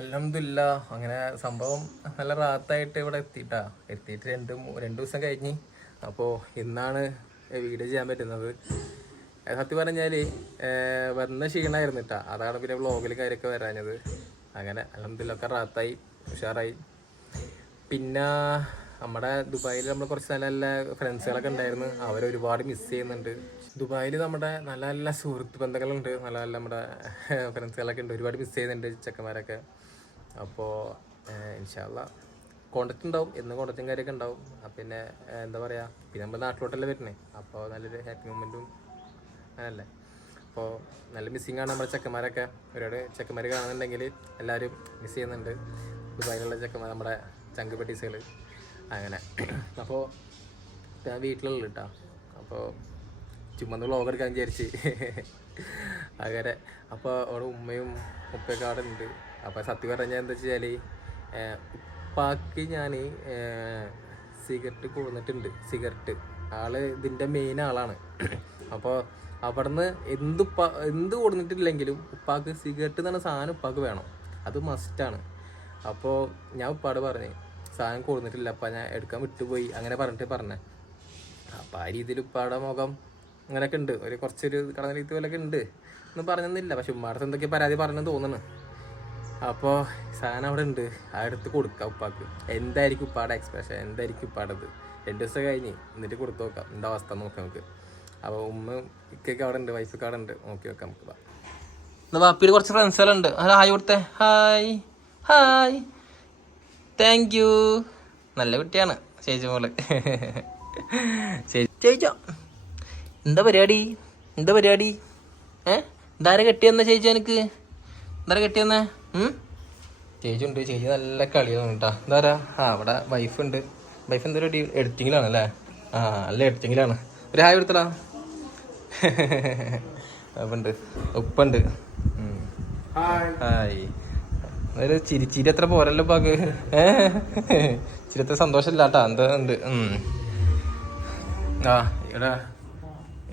അലഹമില്ല അങ്ങനെ സംഭവം നല്ല റാത്തായിട്ട് ഇവിടെ എത്തിയിട്ടാ. എത്തിയിട്ട് രണ്ട് രണ്ട് ദിവസം കഴിഞ്ഞ്. അപ്പോൾ ഇന്നാണ് വീഡിയോ ചെയ്യാൻ പറ്റുന്നത്. സത്യം പറഞ്ഞാൽ വന്ന ക്ഷീണമായിരുന്നു കേട്ടോ അതാണ് പിന്നെ വ്ളോഗിൽ കാര്യമൊക്കെ വരാഞ്ഞത്. അങ്ങനെ അലഹമില്ലൊക്കെ റാത്തായി ഉഷാറായി. പിന്നെ നമ്മുടെ ദുബായിൽ നമ്മൾ കുറച്ച് നല്ല നല്ല ഫ്രണ്ട്സുകളൊക്കെ ഉണ്ടായിരുന്നു. അവരെ ഒരുപാട് മിസ് ചെയ്യുന്നുണ്ട്. ദുബായിൽ നമ്മുടെ നല്ല നല്ല സുഹൃത്ത് ബന്ധങ്ങളുണ്ട്. നല്ല നല്ല നമ്മുടെ ഫ്രണ്ട്സുകളൊക്കെ ഉണ്ട്. ഒരുപാട് മിസ് ചെയ്യുന്നുണ്ട് ചെക്കന്മാരൊക്കെ. അപ്പോൾ ഇൻഷാല്ല കോണ്ടാക്ട് ഉണ്ടാവും എന്ന് കോണ്ടാക്റ്റും കാര്യമൊക്കെ ഉണ്ടാവും. പിന്നെ എന്താ പറയുക പിന്നെ നമ്മൾ നാട്ടിലോട്ടല്ലേ വരുന്നത് അപ്പോൾ നല്ലൊരു ഹാപ്പി മൊമെന്റും അങ്ങനല്ലേ. അപ്പോൾ നല്ല മിസ്സിങ് ആണ് നമ്മുടെ ചെക്കന്മാരൊക്കെ. ഒരുപാട് ചെക്കന്മാർ കാണുന്നുണ്ടെങ്കിൽ എല്ലാവരും മിസ് ചെയ്യുന്നുണ്ട്. ദുബായിലുള്ള ചെക്കന്മാർ നമ്മുടെ ചങ്ക് പെട്ടീസുകൾ അങ്ങനെ. അപ്പോൾ ഞാൻ വീട്ടിലുള്ള കേട്ടോ. അപ്പോൾ ചുമ്മാ വ്ളോഗ് എടുക്കാൻ വിചാരിച്ച്. അങ്ങനെ. അപ്പോൾ അവിടെ ഉമ്മയും ഉപ്പയൊക്കെ അവിടെ ഉണ്ട്. അപ്പോൾ സത്യം പറഞ്ഞാൽ എന്താ വെച്ചാൽ ഉപ്പാക്ക് ഞാൻ സിഗരറ്റ് കൊടുത്തിട്ടുണ്ട് സിഗരറ്റ്. ആൾ ഇതിന്റെ മെയിൻ ആളാണ്. അപ്പോൾ അവിടുന്ന് എന്ത് എന്ത് കൊടുത്തിട്ടില്ലെങ്കിലും ഉപ്പാക്ക് സിഗരറ്റ് എന്ന് പറഞ്ഞ സാധനം ഉപ്പാക്ക് വേണം. അത് മസ്റ്റാണ് അപ്പോൾ ഞാൻ ഉപ്പാട് പറഞ്ഞു സാധനം കൊടുത്തിട്ടില്ല അപ്പം ഞാൻ എടുക്കാൻ വിട്ടുപോയി അങ്ങനെ പറഞ്ഞിട്ട് പറഞ്ഞേ. അപ്പം ആ രീതിയിൽ ഉപ്പാടെ മുഖം അങ്ങനെയൊക്കെ ഉണ്ട്. ഒരു കുറച്ചൊരു കടന്ന രീതി പോലെയൊക്കെ ഉണ്ട് ഒന്നും പറഞ്ഞൊന്നുമില്ല. പക്ഷെ ഉമ്മാടത്ത് എന്തൊക്കെ പരാതി പറഞ്ഞെന്ന് തോന്നുന്നു. അപ്പോൾ സാധനം അവിടെ ഉണ്ട്. ആ എടുത്ത് കൊടുക്കാം ഉപ്പാക്ക്. എന്തായിരിക്കും ഉപ്പാടെ എക്സ്പ്രഷൻ എന്തായിരിക്കും ഉപ്പാടത് രണ്ട് ദിവസം കഴിഞ്ഞ്. എന്നിട്ട് കൊടുത്തു നോക്കാം. എന്താ അവസ്ഥ നോക്കാം നമുക്ക്. അപ്പോൾ ഉമ്മ ഇക്കൊക്കെ അവിടെ ഉണ്ട്. വൈഫൊക്കെ അവിടെ ഉണ്ട്. നോക്കി വെക്കാം നമുക്ക്. എന്നാ ബാപ്പിയുടെ കുറച്ച് ഫ്രണ്ട്സുകളുണ്ട് ഹായ് കൊടുത്തേ. ഹായ് ഹായ് താങ്ക് യു നല്ല കുട്ടിയാണ്. ചേച്ചി മോൾ. ചേച്ചോ. എന്താ പരിപാടി? എന്താ പരിപാടി? ഏ? ഇതാരെ കെട്ടിയെന്ന ചേച്ചി എനിക്ക് എന്താ കെട്ടിയെന്നേ? ചേച്ചി ഉണ്ട് ചേച്ചി നല്ല കളിയാണ് കേട്ടോ എന്താ ആ അവിടെ വൈഫ് ഉണ്ട് വൈഫ് എന്തൊരു എഡിറ്റിങ്ങിലാണ് അല്ലേ ആ അല്ല എഡിറ്റിങ്ങിലാണ് ഒരു ഹായ് എടുത്തടാ ഉണ്ട് ഉപ്പുണ്ട്. ഹായ്. ഒരു ചിരി ചിരി അത്ര പോരല്ലോ പാക്ക് ചിരിത്ര ചിരി അത്ര സന്തോഷമില്ല കേട്ടാ എന്താ ഉണ്ട്? ഉം. ആ ഇവിടെ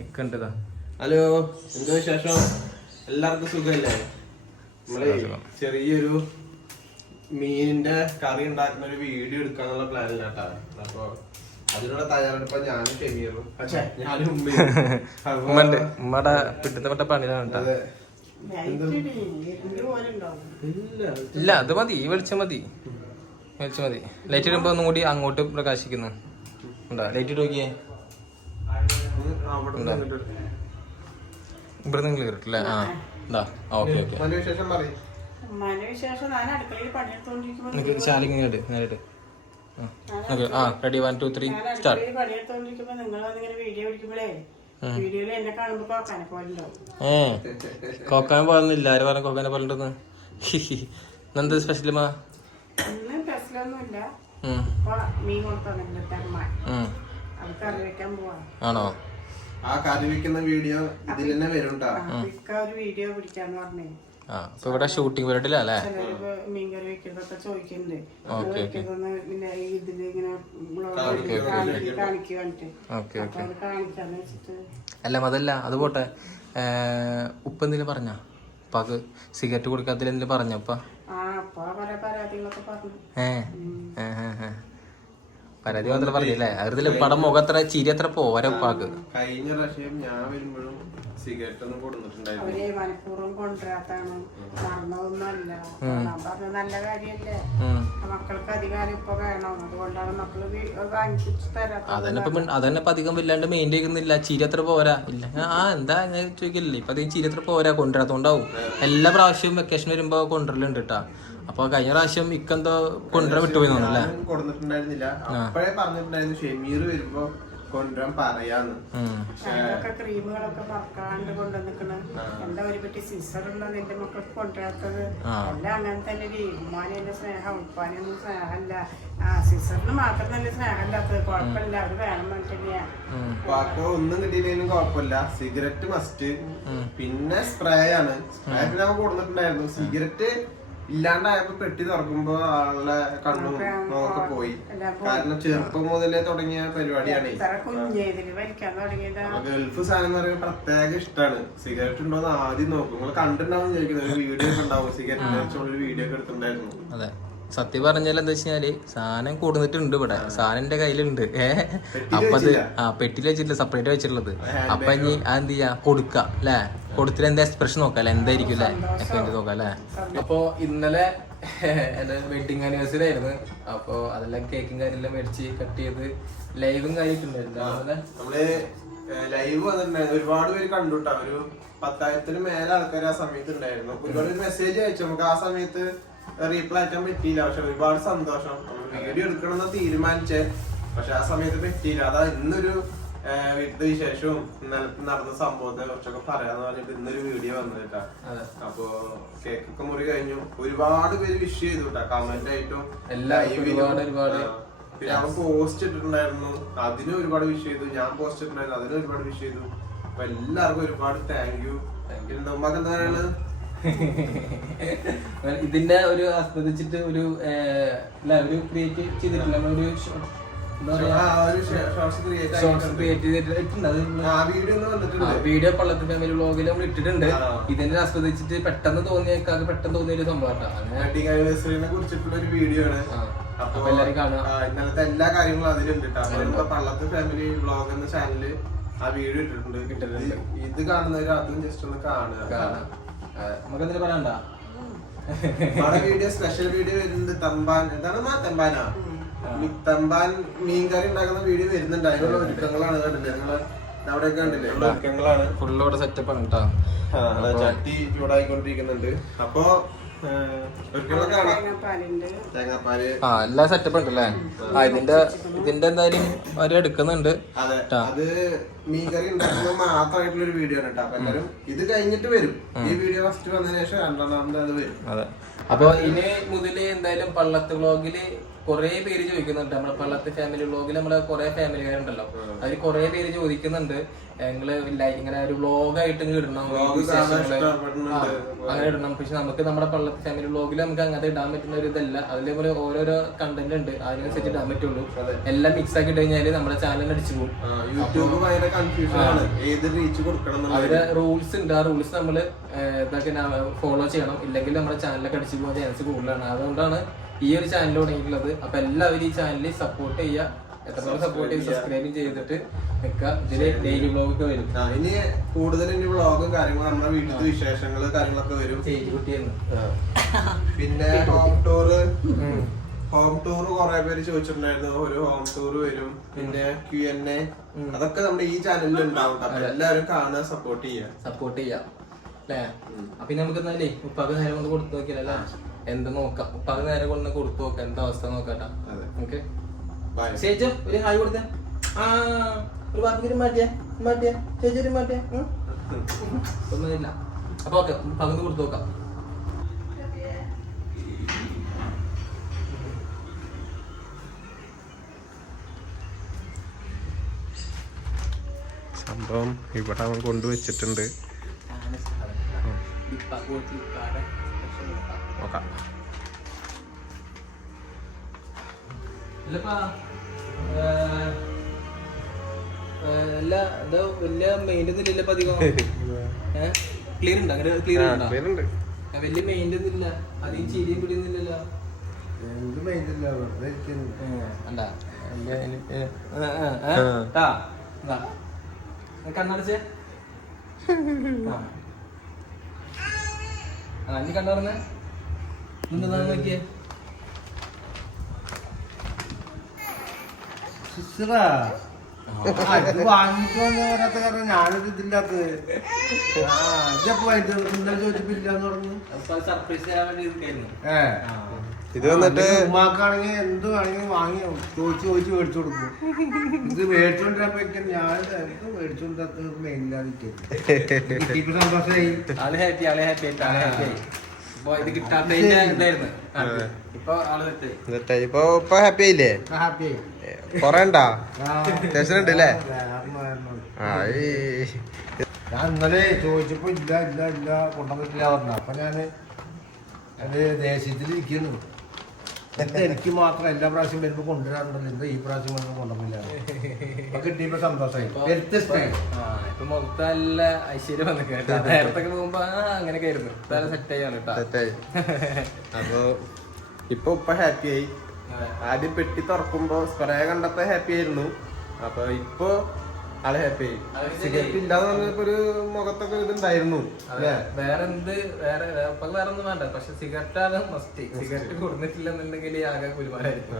ഇക്കുണ്ട് ഹലോ എന്താ വിശേഷം? എല്ലാവർക്കും സുഖല്ലേ നമ്മളെ ചെറിയൊരു മീനിന്റെ കറി ഉണ്ടാക്കുന്ന ഒരു വീഡിയോ എടുക്കാന്നുള്ള പ്ലാനിലാട്ടാ അപ്പൊ അതിനുള്ള തയ്യാറെടുപ്പ ഞാനും ഷെമീറും പക്ഷേ ഞാനും ഉമ്മയും. അപ്പൊ ഉമ്മണ്ട്. ഉമ്മയുടെ പിടുത്തപ്പെട്ട പണിയിലാണ് കേട്ടോ. ഇല്ല? ഇല്ല അത് മതി. ഈ വെളിച്ചം മതി. വെളിച്ചം മതി. ലൈറ്റ് ഇടുമ്പോ ഒന്നും കൂടി അങ്ങോട്ട് പ്രകാശിക്കുന്നു. ഉണ്ടോ? ലൈറ്റ് ഇട്ട് നോക്കിയേ. ഉം, അവിടെ നിന്ന് ഇങ്ങോട്ട് എടുക്ക്. ഇവിടെ നിങ്ങൾ കയറിട്ടില്ലേ ആ. എന്താ ഓക്കെ ഓക്കെ. നല്ല വിശേഷം പറയും. ഉമ്മാന്റെ വിശേഷം ഞാൻ അടുക്കളയിൽ പണിയെടുത്തോണ്ടിരിക്കുമ്പോ നിങ്ങൾക്ക് ശാലിങ് ഇങ്ങോട്ട് നേരിട്ട്. ആ ready one two three start കോക്കാൻ പോകുന്നില്ല ആര് പറഞ്ഞ കോക്കാനെ എന്താ സ്പെഷ്യൽ മാ? ആണോ? ആ കറി വെക്കുന്ന വീഡിയോ ഇതിൽ തന്നെ വരും. വീഡിയോ പിടിക്കാന്ന് പറഞ്ഞേ. ആ ഇവിടെ ഷൂട്ടിംഗ് അല്ലേ? വെക്കുന്നതൊക്കെ ചോദിക്കുന്നുണ്ട് അല്ല അതല്ല അത് പോട്ടെ. ഉപ്പ എന്തെങ്കിലും പറഞ്ഞ? ഉപ്പാക്ക് സിഗരറ്റ് കൊടുക്കാത്തതിൽ എന്തെങ്കിലും പറഞ്ഞപ്പ ആ അപ്പൊ പല പരാതികളൊക്കെ പറഞ്ഞു. ഏ ഏ, ഏ, ഏ. പരാതി മാത്രം പറഞ്ഞില്ലേ? അതിൽ പടം മുഖത്ര അത്ര ചിരി അത്ര പോരാ ഉപ്പാക്ക്. കഴിഞ്ഞ പ്രാവശ്യം ഞാൻ വരുമ്പോഴും സിഗരറ്റ് ഒന്നും കൊടുത്തിട്ടുണ്ടായിരുന്നു അവർ മനഃപൂർവം കൊണ്ടുവരാത്താണ് മറന്നതൊന്നുമല്ല ഞാൻ പറഞ്ഞ നല്ല കാര്യല്ലേ മക്കൾക്ക് അധികാരം ഇപ്പൊ വേണം. അതുകൊണ്ടാണ് മക്കൾ വീ- വാങ്ങിച്ചു തരാത്തത്. അതന്നെ ഇപ്പൊ അധികം വല്ലാണ്ട് മെയിൻ ചെയ്യുന്നില്ല. ചിരി അത്ര പോരാ. ഇല്ല. ആ എന്താ അങ്ങനെ ചോദിക്കില്ലേ ഇപ്പൊ അധികം ചിരി അത്ര പോരാ കൊണ്ടുവരാത്തോണ്ടാവും എല്ലാ പ്രാവശ്യവും വെക്കേഷൻ വരുമ്പോ കൊണ്ടുവരലുണ്ട് കേട്ടാ അപ്പൊ കഴിഞ്ഞ പ്രാവശ്യം ഇക്കെന്തോ കൊണ്ടുവരാൻ വിട്ടുപോയി തോന്നുന്നല്ലേ കൊടുത്തിട്ടുണ്ടായിരുന്നില്ല അപ്പഴേ പറഞ്ഞിട്ടുണ്ടായിരുന്നു ഷെമീർ വരുമ്പോ കൊണ്ടുവരാൻ പറയാന്ന്. ക്രീമുകളൊക്കെ പറക്കാണ്ട് കൊണ്ടുവന്നിക്കണ. എന്താ ഒരു പറ്റി സിസറുള്ള നിന്റെ മക്കൾക്ക് കൊണ്ടുവരാത്തത്? എല്ലാം അങ്ങനെ തന്നെ ഒരു ഉമ്മാനെ എന്റെ സ്നേഹം ഉപ്പാനൊന്നും സ്നേഹമല്ല. ആ സിസറിന് മാത്രം നല്ല സ്നേഹമില്ലാത്തത്. കുഴപ്പമില്ല അവർ വേണം പറഞ്ഞിട്ടില്ല ഉം. വാക്കോ ഒന്നും കിട്ടിയില്ലെങ്കിലും കുഴപ്പമില്ല. Cigarette must. പിന്നെ സ്പ്രേ ആണ് സ്പ്രേ പിന്നെ കൊടുത്തിട്ടുണ്ടായിരുന്നു സിഗരറ്റ് ഇല്ലാണ്ടായപ്പോ പെട്ടി തുറക്കുമ്പോ ആളുടെ കണ്ണും നോക്കെ പോയി. കാരണം ചെറുപ്പം മുതലേ തുടങ്ങിയ പരിപാടിയാണ്. ഗൾഫ് സാധനം എന്ന് പറയുമ്പോൾ പ്രത്യേക ഇഷ്ടമാണ് സിഗരറ്റ് ഉണ്ടോ എന്ന് ആദ്യം നോക്കും. നിങ്ങൾ കണ്ടിട്ടുണ്ടാവും ചോദിക്കുന്നത് വീഡിയോ ഒക്കെ ഉണ്ടാവും. സിഗരറ്റ് വെച്ചുള്ള വീഡിയോ ഒക്കെ എടുത്തിട്ടുണ്ടായിരുന്നു. അതെ. സത്യം പറഞ്ഞാൽ എന്താ വെച്ചാൽ സാധനം കൊടുത്തിട്ടുണ്ട് ഇവിടെ. സാധനം എന്റെ കയ്യിലുണ്ട്. ഏഹ് അപ്പൊ അത് ആ പെട്ടിയിൽ വെച്ചിട്ടില്ല. സെപ്പറേറ്റ് വെച്ചിട്ടുള്ളത്. അപ്പൊ ഇനി അതെന്ത് ചെയ്യാ? കൊടുക്ക അല്ലേ? കൊടുത്തിട്ട് എന്താ എക്സ്പ്രഷൻ നോക്കാം അല്ലെ? എന്തായിരിക്കും അല്ലെ? വേണ്ടി നോക്കാം അല്ലേ? അപ്പൊ ഇന്നലെ എന്റെ വെഡിങ് ആനിവേഴ്സറി ആയിരുന്നു. അപ്പൊ അതെല്ലാം കേക്കും കാര്യമെല്ലാം മേടിച്ച് കട്ട് ചെയ്ത് ലൈവും കാര്യമൊക്കെ ഉണ്ടായിരുന്നു. ലൈവ് വന്നിട്ടുണ്ടായിരുന്നു ഒരുപാട് പേര് കണ്ടുട്ടാ ഒരു പത്തായിരത്തിന് മേലെ ആൾക്കാർ ആ സമയത്ത് ഉണ്ടായിരുന്നു. ഒരുപാട് മെസ്സേജ് അയച്ചു. നമുക്ക് ആ സമയത്ത് റീപ്ലൈ അയക്കാൻ പറ്റിയില്ല. പക്ഷെ ഒരുപാട് സന്തോഷം. വീഡിയോ എടുക്കണമെന്ന് തീരുമാനിച്ചേ. പക്ഷെ ആ സമയത്ത് പറ്റിയില്ല. അതാ ഇന്നൊരു വീട്ടിലെ വിശേഷവും നടന്ന സംഭവത്തെ കുറച്ചൊക്കെ പറയാന്ന് പറഞ്ഞിട്ട് ഇന്നൊരു വീഡിയോ വന്നിട്ടാ കേട്ടാ. അപ്പൊ കേക്കൊക്കെ മുറി കഴിഞ്ഞു. ഒരുപാട് പേര് വിഷ് ചെയ്തു കേട്ടാ കമന്റ് ആയിട്ടും. പിന്നെ അവൻ പോസ്റ്റ് ഇട്ടിട്ടുണ്ടായിരുന്നു. അതിനും ഒരുപാട് വിഷ് ചെയ്തു. ഞാൻ പോസ്റ്റ് ഇട്ടിട്ടുണ്ടായിരുന്നു. അതിനും ഒരുപാട് വിഷ് ചെയ്തു. അപ്പൊ എല്ലാവർക്കും ഒരുപാട് താങ്ക് യു നമുക്ക് എന്താ പറയുന്നത് ഇതിന്റെ ഒരു ആസ്വദിച്ചിട്ട് ഒരു അല്ല ഒരു ക്രിയേറ്റ് ചെയ്തിട്ടില്ല. ഒരു വീഡിയോ പള്ളത്ത് ഫാമിലി വ്ളോഗിൽ നമ്മൾ ഇട്ടിട്ടുണ്ട്. ഇതിനെ ആസ്വദിച്ചിട്ട് പെട്ടെന്ന് തോന്നിയേക്കാൾ പെട്ടെന്ന് തോന്നിയ ഒരു സംഭവം കേട്ടോ. കുറിച്ചിട്ടുള്ള ഒരു വീഡിയോ ആണ്. അപ്പൊ എല്ലാരും കാണുക. ഇന്നലത്തെ എല്ലാ കാര്യങ്ങളും അതിലുണ്ട് ട്ടോ. നമ്മുടെ പള്ളത്ത് ഫാമിലി വ്ളോഗ് എന്ന ചാനലിൽ ആ വീഡിയോ ഇട്ടിട്ടുണ്ട്. ഇത് കാണുന്നവര് അതും ജസ്റ്റ് ഒന്ന് കാണുക. കാണാം നമുക്ക് എന്തെങ്കിലും പറയണ്ട നമ്മുടെ വീഡിയോ സ്പെഷ്യൽ വീഡിയോ വരുന്നുണ്ട്. തമ്പാൻ എന്താണ് തമ്പാനാ? തമ്പാൻ മീൻകറി ഉണ്ടാക്കുന്ന വീഡിയോ വരുന്നുണ്ട്. അതിനുള്ള ഒരുക്കങ്ങളാണ് കണ്ടില്ലേ? നിങ്ങൾ അവിടെയൊക്കെ കണ്ടില്ലേ? ഒരുക്കങ്ങളാണ്. ഫുള്ള് ഇവിടെ സെറ്റപ്പ് ആണ് കേട്ടോ ചട്ടി ചൂടായിക്കൊണ്ടിരിക്കുന്നുണ്ട്. അപ്പൊ ആ, എല്ലാ സെറ്റപ്പ് ഉണ്ട് അല്ലേ ആ ഇതിന്റെ ഇതിന്റെ എന്തായാലും അവർ എടുക്കുന്നുണ്ട്. അതെ. അത് മീൻകറി ഉണ്ടാക്കുന്നത് മാത്രമായിട്ടുള്ള ഒരു വീഡിയോ ആണ് കേട്ടോ അപ്പൊ എല്ലാരും ഇത് കഴിഞ്ഞിട്ട് വരും. ഈ വീഡിയോ ഫസ്റ്റ് വന്നതിന് ശേഷം രണ്ടാമത് അത് വരും. അതെ. അപ്പൊ ഇനി മുതൽ എന്തായാലും പള്ളത്ത് വ്ളോഗിൽ കുറെ പേര് ചോദിക്കുന്നുണ്ട്. നമ്മളെ പള്ളത്ത് ഫാമിലി വ്ളോഗിൽ നമ്മളെ കുറെ ഫാമിലിക്കാരുണ്ടല്ലോ അവർ കുറെ പേര് ചോദിക്കുന്നുണ്ട്. ഞങ്ങൾ ഇങ്ങനെ ഒരു വ്ളോഗായിട്ട് ആയിട്ട് ഇടണം. അങ്ങനെ ഇടണം. പക്ഷെ നമുക്ക് നമ്മുടെ പള്ളത്ത് ഫാമിലി വ്ളോഗിൽ നമുക്ക് അങ്ങനത്തെ ഇടാൻ പറ്റുന്ന ഒരു ഇതല്ല. അതിലേപോലെ ഓരോരോ കണ്ടന്റ് ഉണ്ട്. അതിനനുസരിച്ച് ഇടാൻ പറ്റുള്ളൂ. എല്ലാം മിക്സ് ആക്കി കഴിഞ്ഞാൽ നമ്മുടെ ചാനൽ അടിച്ചു പോകും. യൂട്യൂബ് ഭയങ്കര കൺഫ്യൂഷൻ ആണ്. ഏത് റീച്ച് കൊടുക്കണം എന്നുള്ളത്. റൂൾസ് ഉണ്ട്. ആ റൂൾസ് നമ്മൾ ഇതൊക്കെ ഫോളോ ചെയ്യണം. ഇല്ലെങ്കിൽ നമ്മുടെ ചാനലൊക്കെ അടിച്ചു പോകാൻ ചാൻസ് കൂടുതലാണ്. അതുകൊണ്ടാണ് ഈ ഒരു ചാനൽ തുടങ്ങിയിട്ടുള്ളത്. അപ്പൊ എല്ലാവരും ഈ ചാനലിൽ സപ്പോർട്ട് ചെയ്യുക. എത്രത്തോളം സപ്പോർട്ട് ചെയ്ത് സബ്സ്ക്രൈബ് ചെയ്തിട്ട് നിൽക്കുക ഇതിൽ ഡെയിലി ബ്ലോഗ് ഒക്കെ വരും. ഇനി കൂടുതൽ ഇനി ബ്ലോഗും കാര്യങ്ങളും നമ്മുടെ വീട്ടിലത്തെ വിശേഷങ്ങൾ കാര്യങ്ങളൊക്കെ വരും. കുട്ടിയെന്ന് പിന്നെ ഹോം ടൂർ ഹോം ടൂർ കുറെ പേര് ചോദിച്ചിട്ടുണ്ടായിരുന്നു. ഒരു ഹോം ടൂർ വരും പിന്നെ ക്യു എൻ എ അതൊക്കെ നമ്മുടെ ഈ ചാനലിൽ ഉണ്ടാവും. അപ്പൊ എല്ലാവരും കാണുക സപ്പോർട്ട് ചെയ്യുക. സപ്പോർട്ട് ചെയ്യാം. അല്ലേ? അപ്പൊ നമുക്ക് എന്നാലേ ഉപ്പാക്ക് നേരം കൊണ്ട് കൊടുത്തു നോക്കിയാലേ എന്താ നോക്കാം? ഉപ്പാക്ക് നേരം കൊണ്ട് കൊടുത്തു നോക്കാം. എന്താ അവസ്ഥ നോക്കാട്ടാ. ഓക്കെ? ചേച്ചോ ഒരു ഹായ് കൊടുത്ത ആ ഒരു വാർത്തക്ക് മാറ്റിയേ മാറ്റിയേ ചേച്ചി ഒരു മാറ്റിയേ. ഒന്നുമില്ല അപ്പൊ ഓക്കെ പകുതി കൊടുത്തു നോക്കാം സംഭവം ഇവിടെ അവൻ കൊണ്ടുവച്ചിട്ടുണ്ട് നോക്കാം വലിയ മെയിന്റെ ഇല്ലപ്പോ അധികം. ക്ലിയർ ഉണ്ട്? അങ്ങനെ ക്ലിയർ ഉണ്ടോ? വലിയ മെയിന്റെ ഇല്ല. അധികം ചിരിയും പിടിയൊന്നുമില്ലല്ലോ കണ്ണടച്ചേ. ആ. ആ നീ കണ്ണടന്നേ എന്താ നോക്കിയേ സിസ്റ്ററാ ആ, ഇത് വാങ്ങിട്ട് വന്ന പറയാത്ത കാരണം ഞാനിത് ഇതില്ലാത്തത്. ആ ഇതപ്പോ വാങ്ങിട്ട് വന്നത്? ഇന്നലെ ചോദിച്ചപ്പോ ഇല്ലാന്ന് പറഞ്ഞു സർപ്രൈസ് തരാൻ വേണ്ടി ഏ. ഇത് വന്നിട്ട് ഉമ്മാക്കാണെങ്കിൽ എന്ത് വേണമെങ്കിൽ വാങ്ങി ചോദിച്ചു ചോദിച്ചു മേടിച്ചു കൊടുക്കും. ഇത് മേടിച്ചോണ്ടിരപ്പോഴേക്കും ഞാൻ എന്ത് മെയിനില്ലാതിരിക്കും സന്തോഷമായി ആൾ ഹാപ്പി ആൾ ഹാപ്പി ആയിട്ട് ആൾ ഹാപ്പി ആയി. ഇപ്പൊ ഹാപ്പി ആയില്ലേ? ഹാപ്പിയായി കൊറേ ഉണ്ടാ അത്യാവശ്യം ഉണ്ട് അല്ലേ? ഞാൻ ഇന്നലെ ചോദിച്ചപ്പോ ഇല്ല ഇല്ല ഇല്ല കൊണ്ടുവന്നിട്ടില്ല പറഞ്ഞ അപ്പൊ ഞാൻ അത് ദേശത്തിലിരിക്കുന്നു എന്താ എനിക്ക് മാത്രം എല്ലാ പ്രാവശ്യം വരുമ്പോ കൊണ്ടുവരാറുണ്ടല്ലോ. എന്താ ഈ പ്രാവശ്യം വരുമ്പോ കൊണ്ടുവന്നില്ല. അപ്പൊ കിട്ടിയപ്പോ സന്തോഷമായി വ്യത്യസ്തമായി. ആ ഇപ്പൊ മൊത്തം നല്ല ഐശ്വര്യം വന്നു കേട്ടോ. നേരത്തെ പോകുമ്പോ ആ അങ്ങനെയൊക്കെ ആയിരുന്നു. സെറ്റ് ആയി അപ്പൊ ഇപ്പൊ ഉപ്പ ഹാപ്പി ആയി. ആദ്യം പെട്ടി തുറക്കുമ്പോ സ്പ്രേ കണ്ടപ്പോ ഹാപ്പി ആയിരുന്നു. അപ്പൊ ഇപ്പൊ ആൾ ഹാപ്പി ആയി. സിഗരറ്റ് ഇല്ലാന്ന് പറഞ്ഞപ്പോ ഒരു മുഖത്തൊക്കെ ഇതുണ്ടായിരുന്നു അതെ. വേറെ എന്ത് വേറെ വേറെ ഒന്നും വേണ്ട. പക്ഷെ സിഗരറ്റ് ആണ് മസ്റ്റ് സിഗരറ്റ് കൊടുത്തിട്ടില്ലെന്നുണ്ടെങ്കിൽ ആകെ ഒരുപാടായിരിക്കും.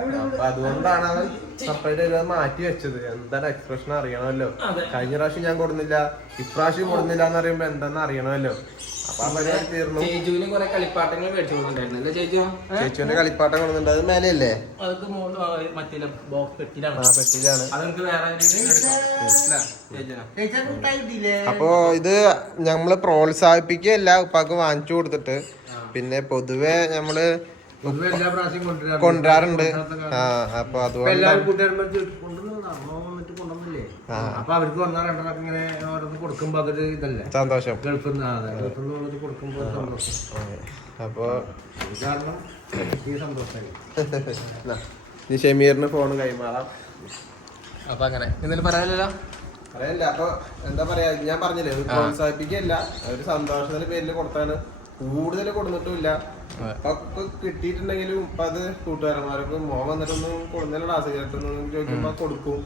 അപ്പൊ അതുകൊണ്ടാണ് അവൻ സെപ്പറേറ്റ് ചെയ്ത് മാറ്റി വെച്ചത്. എന്താണ് എക്സ്പ്രഷൻ അറിയണമല്ലോ? കഴിഞ്ഞ പ്രാവശ്യം ഞാൻ കൊടുന്നില്ല ഇപ്രാവശ്യം കൊടുന്നില്ല എന്ന് പറയുമ്പോ എന്താന്ന് അറിയണമല്ലോ? ചേച്ചുവിന് കുറെ കളിപ്പാട്ടങ്ങൾ മേടിച്ചു കൊടുത്തിട്ടുണ്ടായിരുന്നു. അല്ലേ ചേച്ചു ചേച്ചുവിന്റെ കളിപ്പാട്ടം കൊടുക്കുന്നുണ്ട് അത് മേലെയല്ലേ? മോൾ മറ്റേ ബോക്സ് പെട്ടിയിലാണ്. അത് നമുക്ക് വേറെ. അപ്പോ ഇത് നമ്മൾ പ്രോത്സാഹിപ്പിക്കുകയല്ല ഉപ്പാക്ക് വാങ്ങിച്ചു കൊടുത്തിട്ട് പിന്നെ പൊതുവെ നമ്മൾ കൊണ്ടുവരാറുണ്ട്. ആ അപ്പൊ അതുപോലെ അതുകൊണ്ട് അപ്പൊ അവർക്ക് വന്നാൽ രണ്ടെണ്ണം ഇങ്ങനെ ഓരോന്ന് കൊടുക്കുമ്പോ അതൊരു ഇതല്ലേ? സന്തോഷം. ഗൾഫിൽ നിന്ന് അതെ. ഗൾഫിൽ നിന്ന് വന്നിട്ട് കൊടുക്കുമ്പോ സന്തോഷം. അപ്പൊ കാരണം സന്തോഷമായി. ഷമീറിന് ഫോൺ കൈമാറാം. അപ്പൊ അങ്ങനെ. എന്തെങ്കിലും പറയാനില്ലല്ലോ? അറിയില്ല അപ്പൊ എന്താ പറയാ ഞാൻ പറഞ്ഞില്ലേ പ്രോത്സാഹിപ്പിക്കല്ല ഒരു സന്തോഷത്തിന്റെ പേരിൽ കൊടുത്താണ്. കൂടുതൽ കൊടുത്തിട്ടില്ല അപ്പൊ കിട്ടിയിട്ടുണ്ടെങ്കിലും ഇപ്പൊ അത് കൂട്ടുകാരന്മാർക്ക് മോൻ വന്നിട്ടൊന്നും കൊടുന്നില്ലടാ സിഗരറ്റ് ഒന്നും ചോദിക്കുമ്പോ കൊടുക്കും.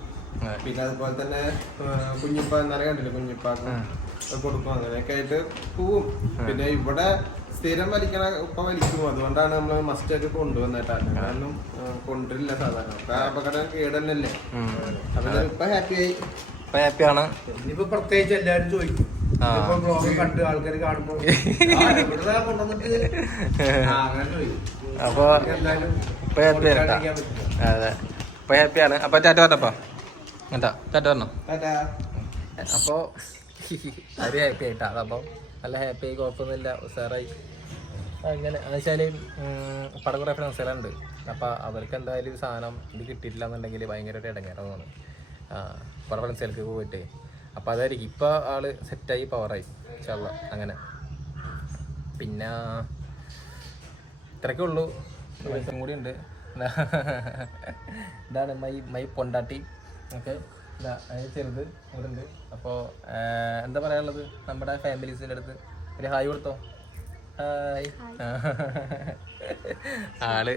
പിന്നെ അതുപോലെ തന്നെ കുഞ്ഞിപ്പ എന്നാലും കണ്ടില്ല കുഞ്ഞിപ്പാക്കും കൊടുക്കും അങ്ങനെയൊക്കെ ആയിട്ട് പോവും. പിന്നെ ഇവിടെ സ്ഥിരം വലിക്കണ ഉപ്പ വലിക്കും. അതുകൊണ്ടാണ് നമ്മൾ മസ്റ്റ് ആയിട്ട് കൊണ്ടുവന്നിട്ട് കാരണം കൊണ്ടില്ല സാധാരണ. അപകടം കേടന്നല്ലേ. അപ്പൊ ഇപ്പൊ ഹാപ്പി ആയി. അപ്പൊ ഹാപ്പിയാണ് ഇനിയിപ്പോ പ്രത്യേകിച്ച് എല്ലാരും ചോദിക്കും. ഇപ്പൊ കണ്ട് ആൾക്കാർ കാണുമ്പോ "ആ, എവിടുന്നാ കൊണ്ടുവന്നിട്ട്? ആ, അങ്ങനെ ചോദിക്കും. അപ്പൊ എന്തായാലും ഇപ്പൊ ഹാപ്പി ആയിട്ടാ കൊടുക്കാതിരിക്കാൻ പറ്റില്ല. അതെ. ഇപ്പൊ ഹാപ്പിയാണ് അപ്പൊ ചാറ്റ് പറഞ്ഞപ്പാ എന്താ? ടാറ്റ പറഞ്ഞോ? ടാറ്റാ. അപ്പോ അവർ ഹാപ്പി ആയിട്ടാ. അതപ്പോ നല്ല ഹാപ്പി ആയി കുഴപ്പമൊന്നുമില്ല. ഉഷാറായി. അങ്ങനെ എന്നുവെച്ചാൽ പടം കുറെ ഫ്രണ്ട്സുകളുണ്ട് അപ്പൊ അവർക്ക് എന്തായാലും ഈ സാധനം ഇത് കിട്ടിയിട്ടില്ല എന്നുണ്ടെങ്കിൽ ഭയങ്കര ഒരു ഇടങ്ങേറാണ് പല ഫ്രണ്ട്സുകൾക്ക് പോയിട്ട്. അപ്പൊ അതായിരിക്കും. ഇപ്പൊ ആൾ സെറ്റായി പവറായി ചള്ള അങ്ങനെ. പിന്നെ ഇത്രയൊക്കെ ഉള്ളൂ. കൂടി ഉണ്ട്. ഇതാണ് മൈ മൈ പൊണ്ടാട്ടി. ഓക്കെ. ഇതാ അതിന് ചെറുത് ഇവിടുണ്ട് അപ്പോൾ എന്താ പറയാനുള്ളത്? നമ്മുടെ ഫാമിലീസിന്റെ അടുത്ത് ഒരു ഹായ് കൊടുത്തോ? ഹായ്. ആൾ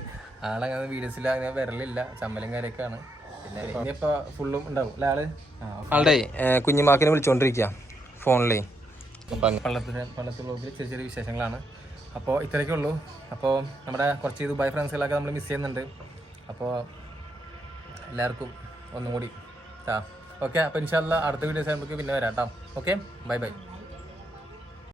ആളങ്ങനെ വീഡിയോസിൽ അങ്ങനെ വരലില്ല. ചമ്മലും കാര്യമൊക്കെയാണ്. പിന്നെ ഇനിയിപ്പോൾ ഫുള്ളും ഉണ്ടാവും. അല്ലേ ആൾ? ആളുടെ കുഞ്ഞുമാക്കിനെ വിളിച്ചുകൊണ്ടിരിക്കുക ഫോണിലേ. അപ്പം പള്ളത്തിന് പള്ളത്ത് ബ്ലോഗിൽ ചെറിയ ചെറിയ വിശേഷങ്ങളാണ്. അപ്പോൾ ഇത്രയൊക്കെ ഉള്ളൂ. അപ്പോൾ നമ്മുടെ കുറച്ച് ദുബായ് ഫ്രണ്ട്സുകളൊക്കെ നമ്മൾ മിസ് ചെയ്യുന്നുണ്ട്. അപ്പോൾ എല്ലാവർക്കും ഒന്നും കൂടി ഓക്കെ അപ്പോൾ ഇൻഷാല്ല അടുത്ത വീഡിയോസ് നമുക്ക് പിന്നെ വരാം കേട്ടോ ഓക്കെ? Bye bye.